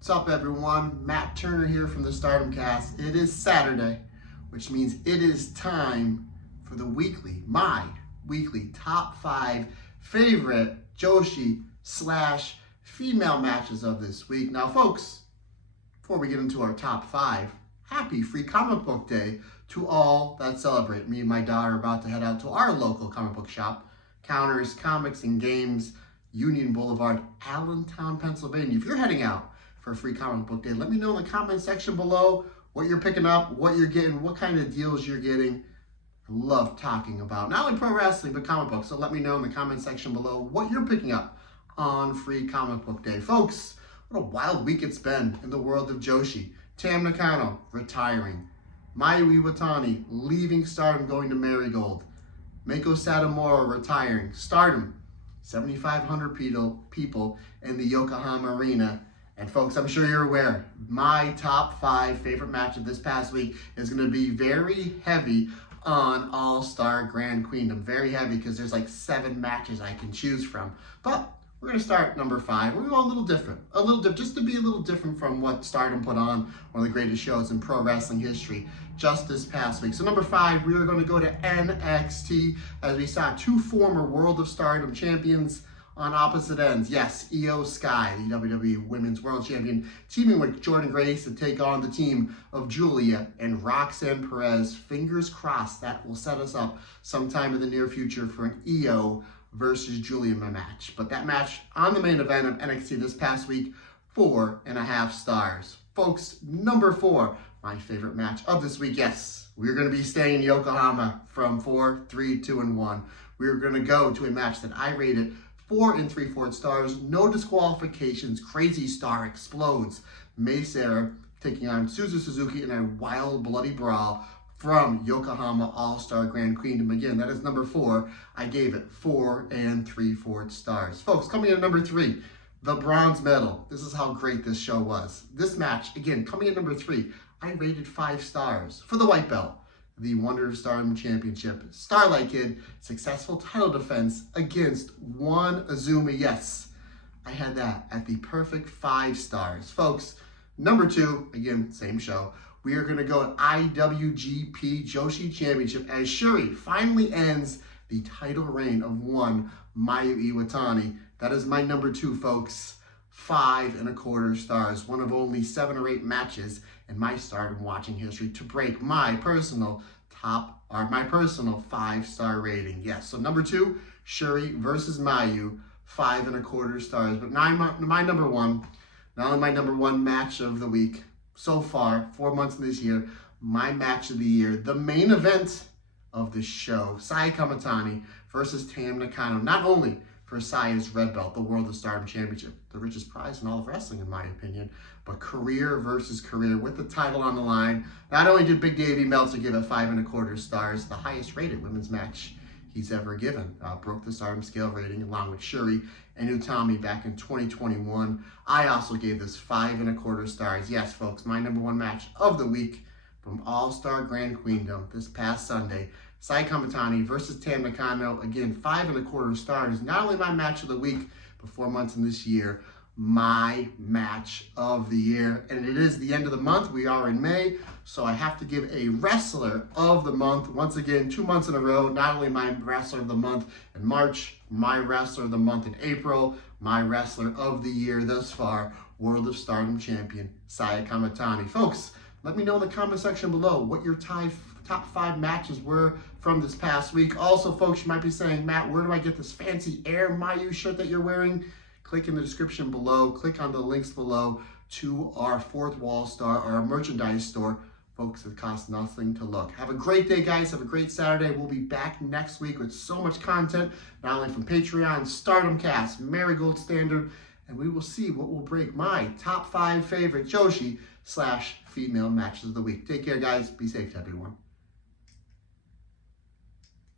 What's up, everyone? Matt Turner here from the Stardom Cast. It is Saturday, which means it is time for the my weekly top 5 favorite Joshi / female matches of this week. Now, folks, before we get into our top 5, happy Free Comic Book Day to all that celebrate. Me and my daughter are about to head out to our local comic book shop, Counters, Comics and Games, Union Boulevard, Allentown, Pennsylvania. If you're heading out for Free Comic Book Day, let me know in the comment section below what you're picking up, what you're getting, what kind of deals you're getting. I love talking about not only pro wrestling, but comic books. So let me know in the comment section below what you're picking up on Free Comic Book Day. Folks, what a wild week it's been in the world of Joshi. Tam Nakano retiring. Mayu Iwatani leaving Stardom, going to Marigold. Meiko Satomura retiring. Stardom, 7,500 people in the Yokohama Arena. And folks, I'm sure you're aware, my top 5 favorite match of this past week is going to be very heavy on All-Star Grand Queendom. Very heavy because there's like 7 matches I can choose from. But we're going to start number 5. We're going to go a little different, just to be a little different from what Stardom put on, one of the greatest shows in pro wrestling history just this past week. So number 5, we are going to go to NXT as we saw 2 former World of Stardom champions on opposite ends. Yes, Io Sky, the WWE Women's World Champion, teaming with Jordynne Grace to take on the team of Julia and Roxanne Perez. Fingers crossed that will set us up sometime in the near future for an Io versus Julia match. But that match on the main event of NXT this past week, 4.5 stars. Folks, number 4, my favorite match of this week. Yes, we're going to be staying in Yokohama from 4, 3, 2, and 1. We're going to go to a match that I rated 4 3/4 stars, no disqualifications, crazy star explodes. Mei Seira taking on Suzu Suzuki in a wild, bloody brawl from Yokohama All-Star Grand Queendom. Again, that is number 4. I gave it 4 3/4 stars. Folks, coming in at number 3, the bronze medal. This is how great this show was. This match, again, coming in number 3, I rated 5 stars for the white belt. The Wonder of Stardom Championship. Starlight Kid, successful title defense against One Azumi. Yes, I had that at the perfect 5 stars. Folks, number 2, again, same show. We are going to go IWGP Joshi Championship as Shuri finally ends the title reign of one Mayu Iwatani. That is my number 2, folks. 5 1/4 stars. One of only 7 or 8 matches in my Stardom watching history to break my personal 5-star rating. Yes, so number 2, Shuri versus Mayu, 5 1/4 stars. But my number 1, not only my number 1 match of the week so far, 4 months in this year, my match of the year, the main event of the show, Saya Kamitani versus Tam Nakano. Not only for Saya's red belt, the World of Stardom Championship, the richest prize in all of wrestling, in my opinion, but career versus career with the title on the line. Not only did Big Davey Meltzer give it 5 1/4 stars, the highest rated women's match he's ever given, broke the Stardom scale rating along with Shuri and Utami back in 2021. I also gave this 5 1/4 stars. Yes, folks, my number 1 match of the week from All-Star Grand Queendom this past Sunday. Saya Kamitani versus Tam Nakano. Again, 5 1/4 stars. Not only my match of the week, but 4 months in this year, my match of the year. And it is the end of the month. We are in May, so I have to give a wrestler of the month. Once again, 2 months in a row. Not only my wrestler of the month in March, my wrestler of the month in April, my wrestler of the year thus far, World of Stardom champion, Saya Kamitani. Folks, let me know in the comment section below what your top 5 matches were from this past week. Also, folks, you might be saying, Matt, where do I get this fancy Air Mayu shirt that you're wearing? Click in the description below. Click on the links below to our 4th Wall Star, our merchandise store. Folks, it costs nothing to look. Have a great day, guys. Have a great Saturday. We'll be back next week with so much content, not only from Patreon, Stardom Cast, Marigold Standard, and we will see what will break my top 5 favorite Joshi / female matches of the week. Take care, guys. Be safe, everyone.